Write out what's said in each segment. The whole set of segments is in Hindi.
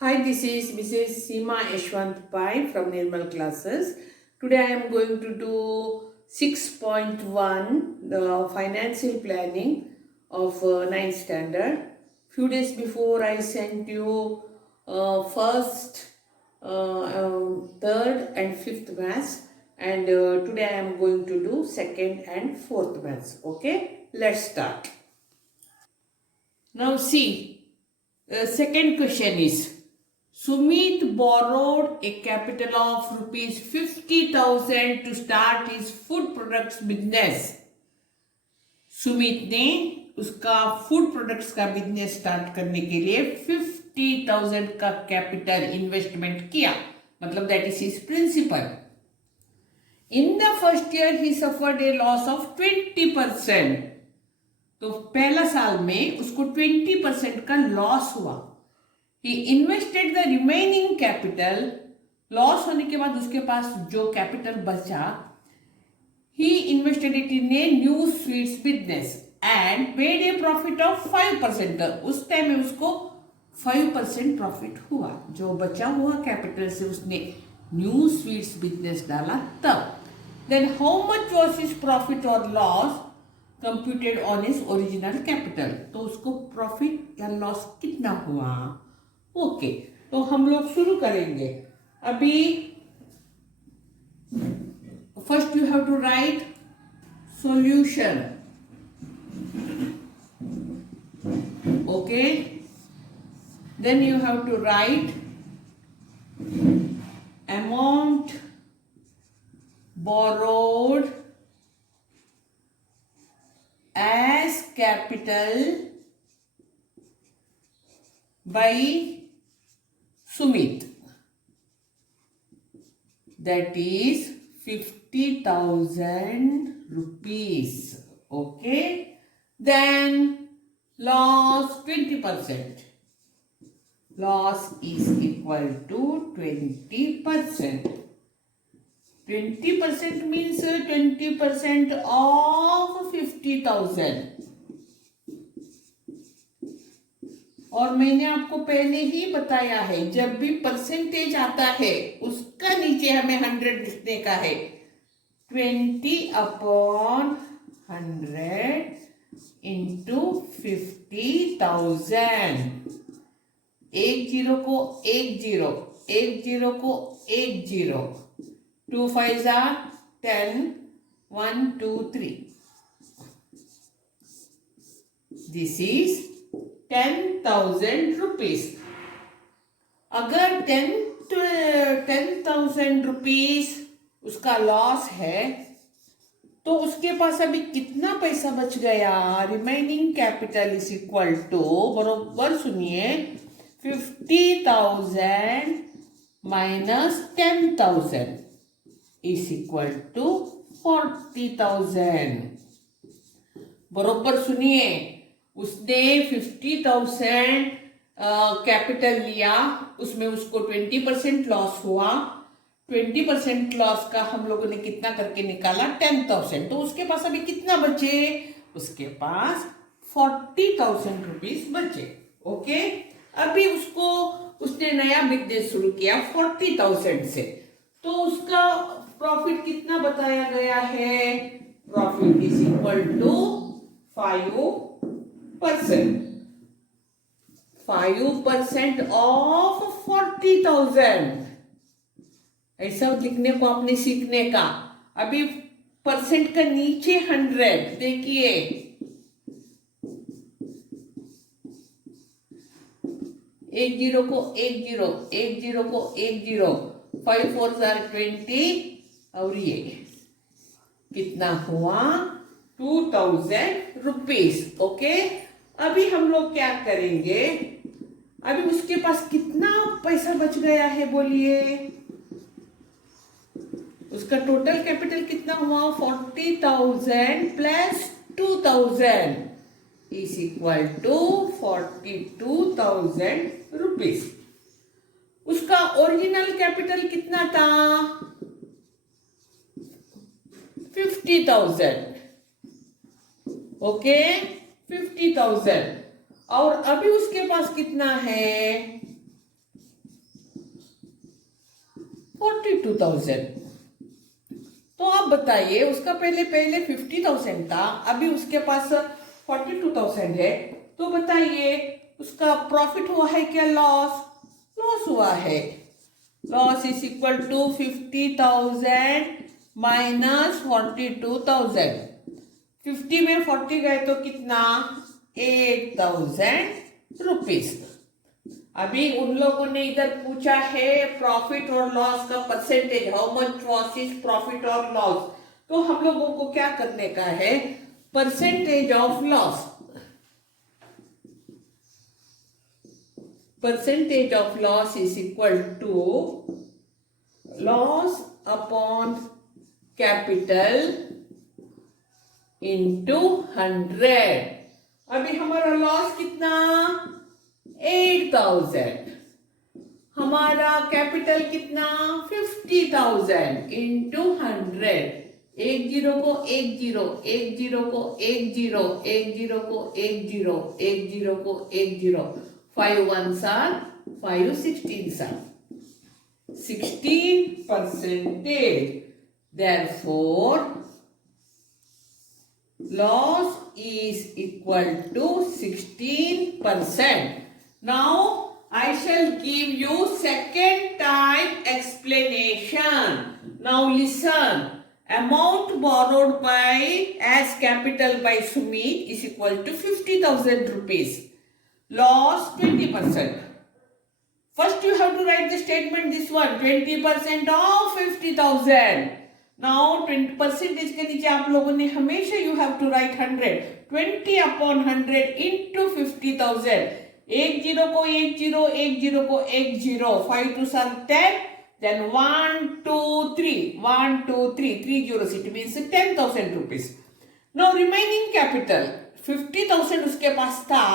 Hi, this is Mrs. Seema Yashwant Pai from Nirmal Classes. Today I am going to do 6.1, the financial planning of 9th standard. Few days before I sent you first, third and fifth maths, and today I am going to do second and fourth maths. Okay, let's start. Now see, second question is, Sumit borrowed a capital of rupees 50,000 to start his food products business. Sumit ने उसका फूड प्रोडक्ट्स का बिजनेस स्टार्ट करने के लिए 50,000 का कैपिटल इन्वेस्टमेंट किया, मतलब that is his principal. In the first year ही सफर्ड ए लॉस ऑफ 20%. तो पहला साल में उसको 20% का लॉस हुआ. He invested the remaining capital. Loss होने के बाद उसके पास जो कैपिटल बचा, he invested it in a new sweets business and made a profit of 5%. उस टाइम में उसको 5% प्रॉफिट हुआ. जो बचा हुआ कैपिटल से उसने न्यू स्वीट्स बिजनेस डाला तब. Then how much was his profit और loss computed on his original capital. तो उसको प्रॉफिट या लॉस कितना हुआ. ओके, तो हम लोग शुरू करेंगे. अभी first you have to write solution. Okay, then you have to write amount borrowed as capital by Sumit, that is 50,000 rupees. Okay, then loss 20%. Loss is equal to 20%. 20% means 20% of 50,000. और मैंने आपको पहले ही बताया है, जब भी परसेंटेज आता है उसका नीचे हमें 100 लिखने का है. 20/100 इंटू 50,000. एक जीरो को एक जीरो, एक जीरो को एक zero. 2 5s are 10. 1 2 3. This is 10,000 rupees. अगर 10,000 रुपीज उसका लॉस है तो उसके पास अभी कितना पैसा बच गया. Remaining capital is equal to, बरोबर सुनिए, 50,000 माइनस 10,000 is equal to 40,000. बरोबर सुनिए, उसने 50,000 कैपिटल लिया, उसमें उसको 20% लॉस हुआ. 20% लॉस का हम लोगों ने कितना करके निकाला, 10,000. तो उसके पास अभी कितना बचे, उसके पास 40,000 रुपीज बचे. ओके, अभी उसने नया बिजनेस शुरू किया 40,000 से. तो उसका प्रॉफिट कितना बताया गया है, profit is equal to 5%. 5% of 40,000. ऐसा लिखने को आपने सीखने का. अभी परसेंट का नीचे 100 देखिए, एक जीरो को एक जीरो, एक जीरो को एक जीरो. 5 4s are 20. और ये कितना हुआ, 2,000 रुपीज. ओके, अभी हम लोग क्या करेंगे, अभी उसके पास कितना पैसा बच गया है बोलिए. उसका टोटल कैपिटल कितना हुआ, 40,000 plus 2,000 is equal to 42,000 rupees. उसका ओरिजिनल कैपिटल कितना था, 50,000. ओके, 50,000. और अभी उसके पास कितना है, 42,000। तो आप बताइए, उसका पहले 50,000 था, अभी उसके पास 42,000 है, तो बताइए उसका प्रॉफिट हुआ है क्या लॉस? लॉस हुआ है। Loss is equal to 50,000 minus 42,000। 50 में 40 गए तो कितना? 8,000 रुपीज। अभी उन लोगों ने इधर पूछा है प्रॉफिट और लॉस का percentage, how much loss is profit और लॉस। तो हम लोगों को क्या करने का है? Percentage of loss, percentage of loss is equal to loss upon capital into 100। अभी हमारा लॉस कितना? 8,000। हमारा कैपिटल कितना? 50,000 इंटू 100। एक जीरो को एक जीरो, एक जीरो को एक जीरो, एक जीरो को एक जीरो, एक जीरो को एक zero, 5 ones are 5 16s are 16%. Therefore, loss is equal to 16%. Now, I shall give you second time explanation. Now listen. Amount borrowed by as capital by Sumit is equal to 50,000 rupees. Loss 20%. First you have to write the statement, this one, 20% of 50,000. Now 20% के नीचे आप लोगों ने हमेशा you have to write 100. 20 upon 100 into 50,000. एक जीरो को एक जीरो, एक जीरो को एक zero, 5 2s are 10. Then 1 2 3, 1 2 3, 3 zeros, it means 10,000 rupees. Now remaining capital 50,000 उसके पास था,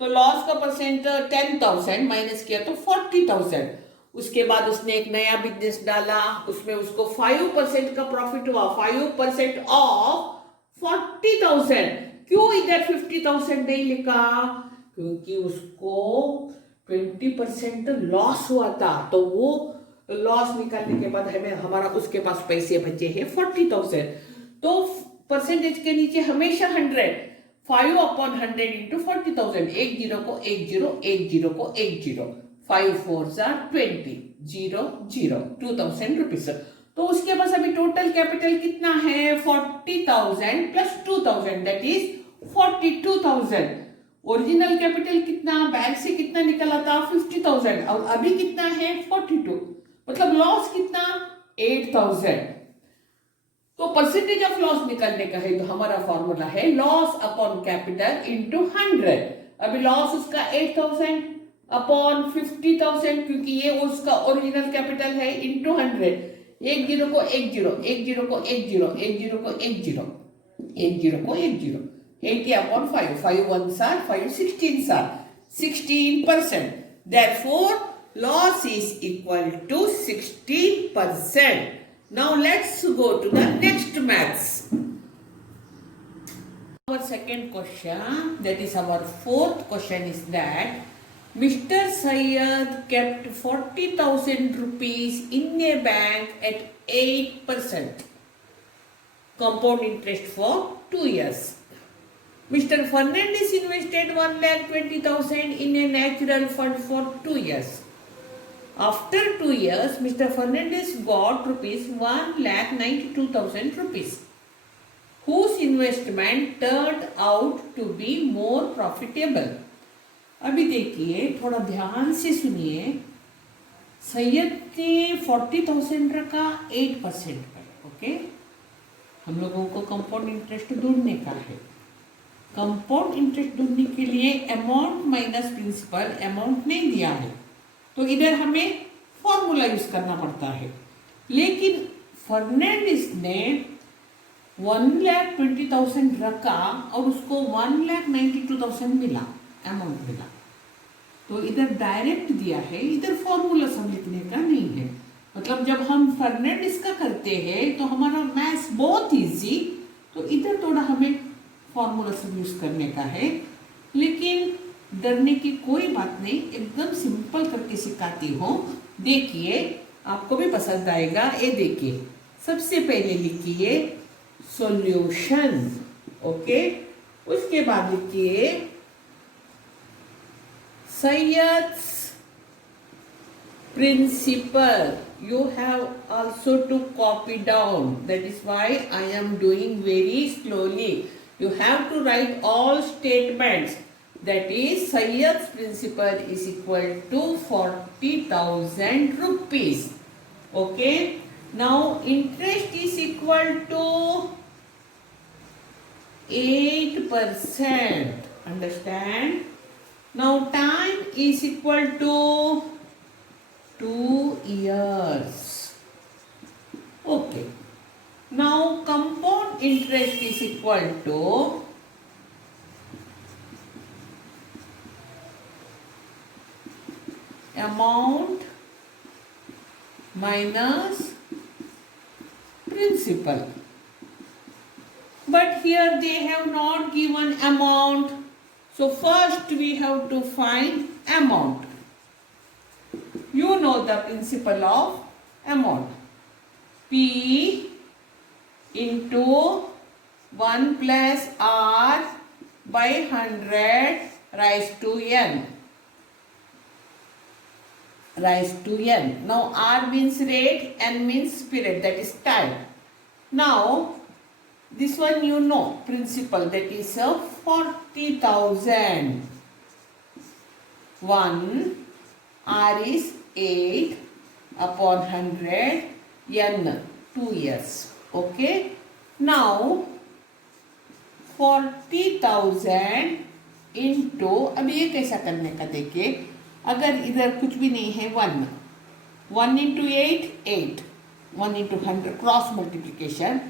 तो लॉस का परसेंट 10,000 माइनस किया तो 40,000। उसके बाद उसने एक नया बिजनेस डाला, उसमें उसको 5% का प्रॉफिट हुआ, 5% ऑफ 40,000। क्यों इधर 50,000 नहीं लिखा? क्योंकि उसको 20% लॉस हुआ था, तो वो लॉस निकालने के बाद हमें हमारा उसके पास पैसे बचे हैं 40,000। तो परसेंटेज के नीचे हमेशा 100, 5 upon 100 into 40,000। एक जीरो को एक जीरो, एक जीरो को एक जीरो, 5 4s are 20, 0 0, 2,000 रुपीज। तो उसके पास अभी टोटल कैपिटल कितना है? 40,000 plus 2,000, that is 42,000। Original capital कितना? बैंक से कितना निकला था? 50,000, और अभी कितना है? 42। मतलब लॉस कितना? 8,000। तो परसेंटेज ऑफ लॉस निकालने का है, तो हमारा फॉर्मूला है लॉस अपॉन कैपिटल इंटू 100। अभी लॉस उसका 8,000 अपॉन 50,000, क्योंकि ये उसका ओरिजिनल कैपिटल है, इंटू 100। एक जीरो को एक जीरो, एक जीरो को एक जीरो, एक जीरो को एक जीरो, एक जीरो को एक zero, 80 upon 5, 5 ones are 5 16s are 16%. Therefore, loss is equal to 16%. Now let's go to the next maths. Our second question, that is our fourth question, is that Mr. Syed kept 40,000 rupees in a bank at 8% compound interest for 2 years. Mr. Fernandez invested 1,20,000 in a natural fund for 2 years. After 2 years, Mr. Fernandez got rupees 1,92,000 rupees, whose investment turned out to be more profitable. अभी देखिए, थोड़ा ध्यान से सुनिए। सैयद ने 40,000 रखा 8% पर, ओके। हम लोगों को कंपाउंड इंटरेस्ट ढूंढने का है। कंपाउंड इंटरेस्ट ढूंढने के लिए अमाउंट माइनस प्रिंसिपल, अमाउंट नहीं दिया है, तो इधर हमें फॉर्मूला यूज करना पड़ता है। लेकिन फर्नांडिस ने 1,20,000 रखा और उसको 1,92,000 मिला, अमाउंट मिला, तो इधर डायरेक्ट दिया है, इधर फॉर्मूला सब लिखने का नहीं है। मतलब जब हम फर्नांडिस का करते हैं तो हमारा मैथ्स बहुत इजी, तो इधर थोड़ा हमें फॉर्मूला सब यूज करने का है। लेकिन डरने की कोई बात नहीं, एकदम सिंपल करके सिखाती हूँ। देखिए, आपको भी पसंद आएगा। ये देखिए, सबसे पहले लिखिए सॉल्यूशन, ओके। उसके बाद लिखिए Sayyid's principle. You have also to copy down. That is why I am doing very slowly. You have to write all statements. That is, Sayyid's principle is equal to 40,000 rupees. Okay. Now interest is equal to 8%. Understand? Now time is equal to 2 years. Okay. Now compound interest is equal to amount minus principal. But here they have not given amount. So first we have to find amount. You know the principle of amount. P into 1 plus R by 100 raised to N. Raised to N. Now R means rate, N means period, that is time. Now this one you know, principle, that is 40,000. 1, R is 8 upon 100, N 2 years. Okay. Now 40,000 into, अब ये कैसा करने का देखिए, अगर इधर कुछ भी नहीं है 1 into 8 8, 1 into 100 क्रॉस मल्टीप्लिकेशन,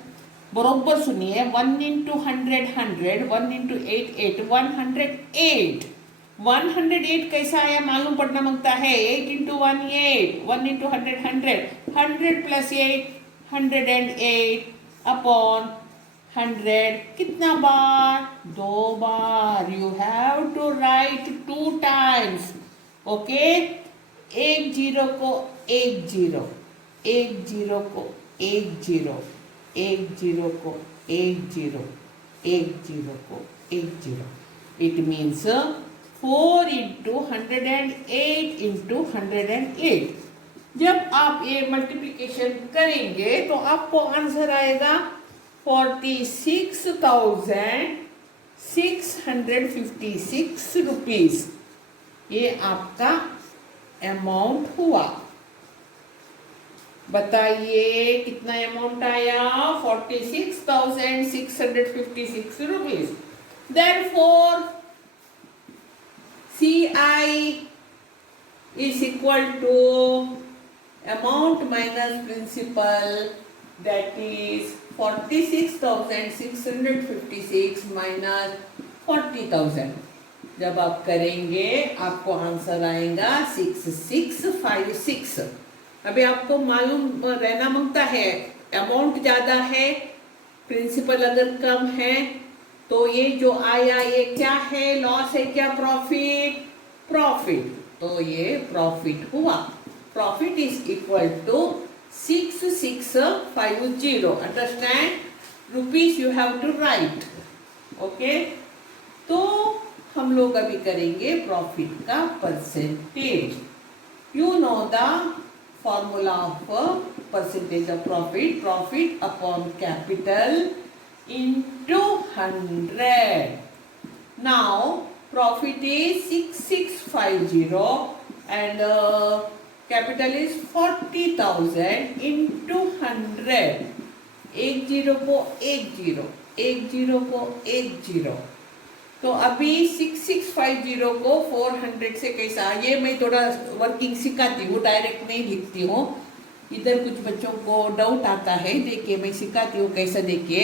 बरोबर सुनिए, 1 into 100 100, 1 into 8 8, 108. 108 कैसा आया मालूम पड़ना मांगता है। 8 into 1 8, 1 into 100 100, 100 plus 8 108 upon 100 कितना बार? 2 बार। You have to write 2 times. Okay. एक जीरो को एक जीरो, एक जीरो को एक जीरो, एक जीरो को एक जीरो, एक जीरो को एक zero. It means 4 into 108 into 108। जब आप ये मल्टीप्लिकेशन करेंगे तो आपको आंसर आएगा 46,656 रुपीज। ये आपका अमाउंट हुआ। बताइए कितना अमाउंट आया? 46,656 rupees. Therefore, CI is equal to amount minus principal, that is 46,656 minus 40,000। जब आप करेंगे आपको आंसर आएगा 6656। अभी आपको मालूम रहना मांगता है, अमाउंट ज्यादा है, प्रिंसिपल अगर कम है, तो ये जो आया ये क्या है? लॉस है क्या प्रॉफिट? प्रॉफिट। तो ये प्रॉफिट हुआ। Profit is equal to 6650। Understand? Rupees you have to write. Okay. तो हम लोग अभी करेंगे प्रॉफिट का percentage. You know the formula of percentage of profit. Profit upon capital into 100. Now profit is 6650 and capital is 40,000 into 100. एक जीरो को एक जीरो, एक जीरो को एक जीरो। तो अभी 6650 को 400 से कैसा, ये मैं थोड़ा वर्किंग सिखाती हूँ, डायरेक्ट नहीं लिखती हूँ। इधर कुछ बच्चों को डाउट आता है, देखिए मैं सिखाती हूँ कैसा। देखिए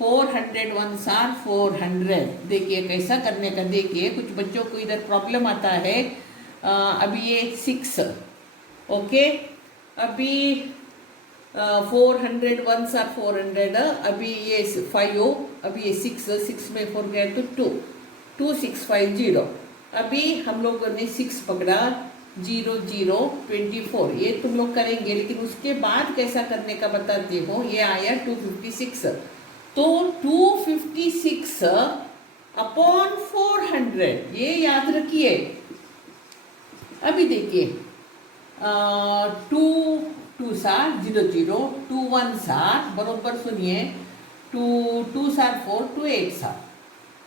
400 1s are 400। देखिए कैसा करने का। देखिए कुछ बच्चों को इधर प्रॉब्लम आता है। अभी ये 6, ओके। अभी 400 1s are 400। अभी ये 5, अभी ये 6 में 4 गए तो 2, 2650। अभी हम लोगों ने 6 पकड़ा, 0024, ये तुम लोग करेंगे, लेकिन उसके बाद कैसा करने का बताती हूँ। ये आया 256, तो 256 अपॉन 400, ये याद रखिए। अभी देखिए, 2 सार 00, 2 1 सार, बरोबर सुनिए, 2 सार 4, 2 8 सार,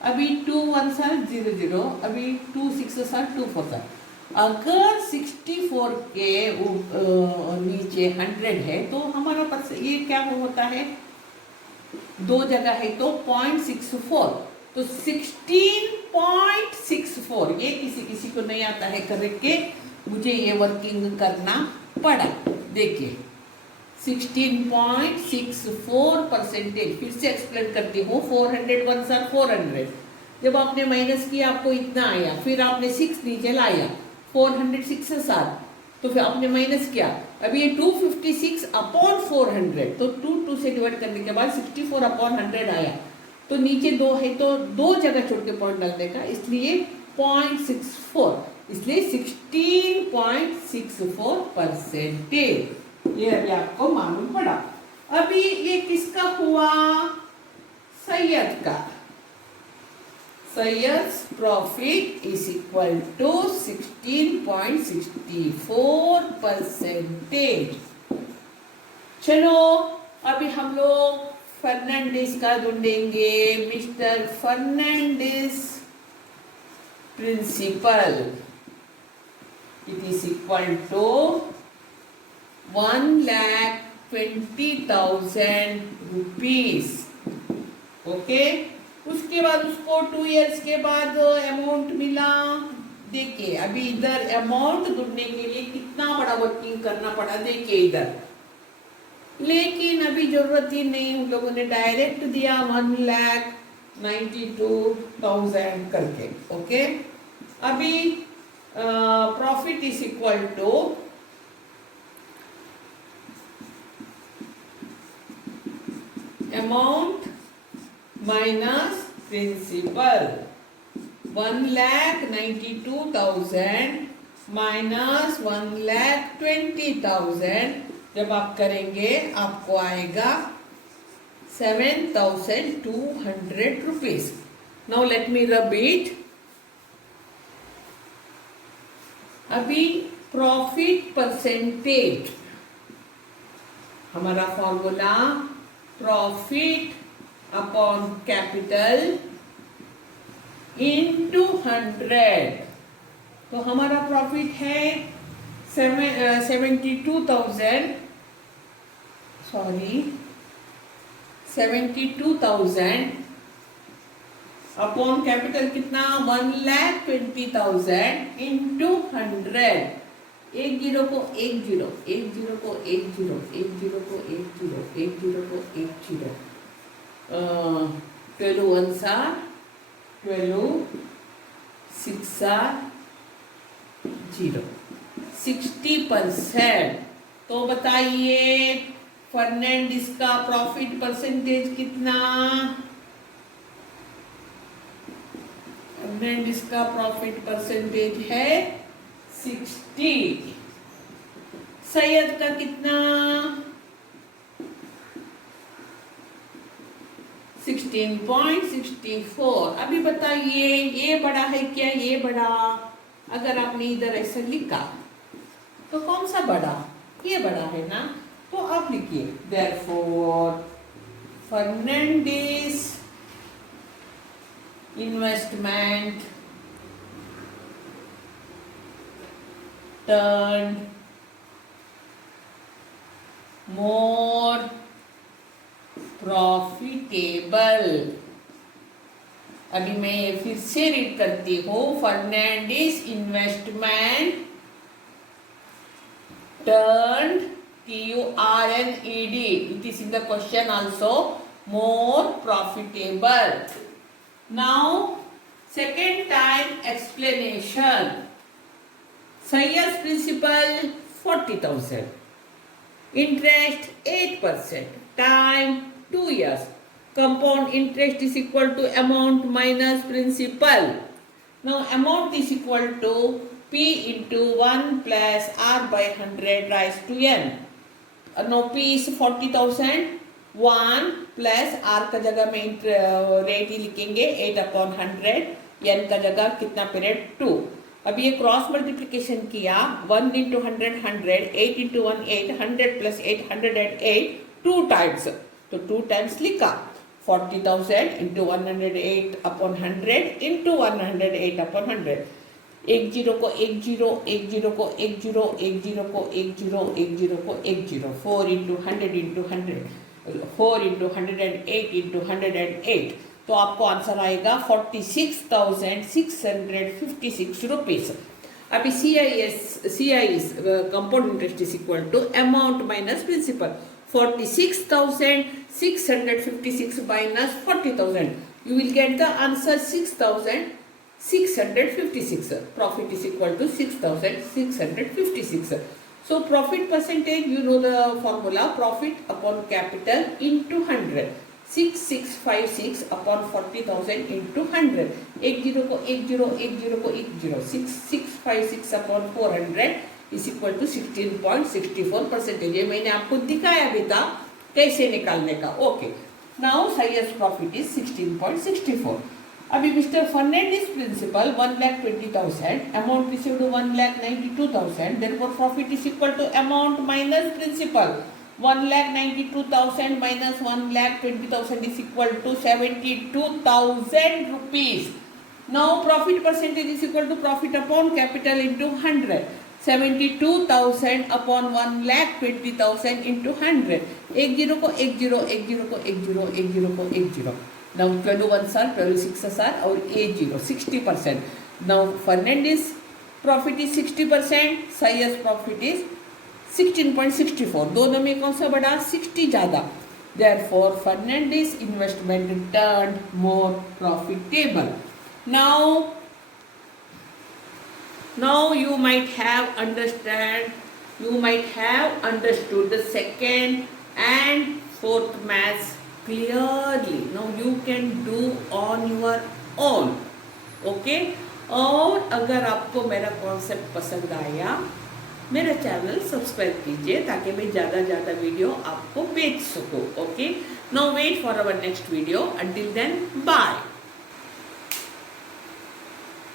अभी 2 1 सार 00, अभी 2 6 सार 2 4 सार। अगर 64 के नीचे 100 है तो हमारा पास ये क्या होता है, दो जगह है तो 0.64, तो 16.64, ये किसी किसी को नहीं आता है करके, मुझे ये वर्किंग करना पड़ा। देखिए 16.64%, फिर से एक्सप्लेन करती हूँ। 400 1 सार 400, जब आपने माइनस किया आपको इतना आया, फिर आपने 6 नीचे लाया, 406 सार, तो फिर आपने माइनस किया, अभी ये 256 अपॉन 400, तो 2 से डिवाइड करने के बाद 64 अपॉन 100 आया, तो नीचे 2 है तो दो जगह छोड़ के पॉइंट डालने का, इसलिए 0.64, इसलिए 16.64%, ये अभी आपको मालूम पड़ा। अभी ये किसका हुआ, सैयद का। Sayyad's profit is equal to 16.64%। चलो अभी हम लोग फर्नांडिस का ढूंढेंगे, mister Fernandes principal. It is equal to 1,20,000 rupees. Okay, उसके बाद उसको 2 इयर्स के बाद अमाउंट मिला। देखिए अभी इधर अमाउंट ढूंढने के लिए कितना बड़ा वर्किंग करना पड़ा, देखिए इधर, लेकिन अभी जरूरत ही नहीं, उन लोगों ने डायरेक्ट दिया 1,92,000 करके। ओके, अभी profit is equal to amount minus principal, 1,92,000 minus 1,20,000, जब आप करेंगे आपको आएगा 7,200 rupees. Now let me rub it. अभी प्रॉफिट परसेंटेज, हमारा formula profit upon capital into 100, तो हमारा प्रॉफिट है 72,000, सॉरी 72,000 अपॉन कैपिटल कितना, 1,20,000 इंटू 100। एक जीरो को एक जीरो, एक जीरो को एक जीरो, एक जीरो को एक जीरो, एक जीरो को एक जीरो, 12 1 सार 12, 6 सार 0, 60%। तो बताइए फर्नांडिस का प्रॉफिट परसेंटेज कितना, फर्नांडिस का प्रॉफिट परसेंटेज है 60। सैयद का कितना, 16.64। अभी बताइए ये बड़ा है क्या, ये बड़ा, अगर आपने इधर ऐसा लिखा तो कौन सा बड़ा, ये बड़ा है ना, तो आप लिखिए therefore Fernandes investment turned more profitable. अभी मैं फिर से रीड करती हूँ, Fernandes investment turned, TURNED, it is in the question also, more profitable. Now second time explanation, Sayyad's principal 40,000, interest 8%, time 2 years, compound interest is equal to amount minus principal. Now amount is equal to P into 1 plus R by 100 raised to N. Now P is 40,000. 1 plus R का जगह में रेट ही लिखेंगे 8/100. N का जगह कितना पीरियड 2. अब ये क्रॉस मल्टीप्लिकेशन किया 1 into 100 100, 8 into 1 8, 100 plus 8 108 2 times. तो 2 times लिखा 40,000 into 108/100 into 108/100. एक जीरो को एक जीरो, एक जीरो को एक जीरो, एक जीरो को एक जीरो, एक जीरो को एक zero. 4 into 100 into 100, 4 into 108 into 108. तो आपको आंसर आएगा 46,656 रुपीज. अभी CIS compound interest is equal to amount minus principal. 46,656 minus 40,000. You will get the answer 6,656. Profit is equal to 6,656. So profit percentage, you know the formula, profit upon capital into 100. 6656 upon 40,000 into 100. एक जीरो को एक जीरो, एक जीरो को एक zero. 6656 upon 400 is equal to 16.64%. ये मैंने आपको दिखाया भी था कैसे निकालने का. Okay, now size profit is 16.64. अभी mister Fernandes principal 1,20,000, amount received 1,92,000. Therefore profit is equal to amount minus principal. 1,92,000 minus 1,20,000 is equal to 72,000 rupees. Now profit percentage is equal to profit upon capital into 100. 72,000 upon 1,20,000 into 100. एक जीरो को एक जीरो, एक जीरो को एक जीरो, एक जीरो को एक जीरो. Now 21 sir, 26 sir और a zero 60%. Now Fernandez profit is 60%, Sayers profit is 16.64. दोनों में कौन सा बड़ा? 60 ज्यादा. Therefore Fernandez investment turned more profitable. Now you might have understood the second and fourth maths clearly. Now you can do on your own. Okay? और अगर आपको मेरा कॉन्सेप्ट पसंद आया, मेरा चैनल सब्सक्राइब कीजिए ताकि मैं ज़्यादा वीडियो आपको भेज सकूँ. Okay, now wait for our next video. Until then, bye.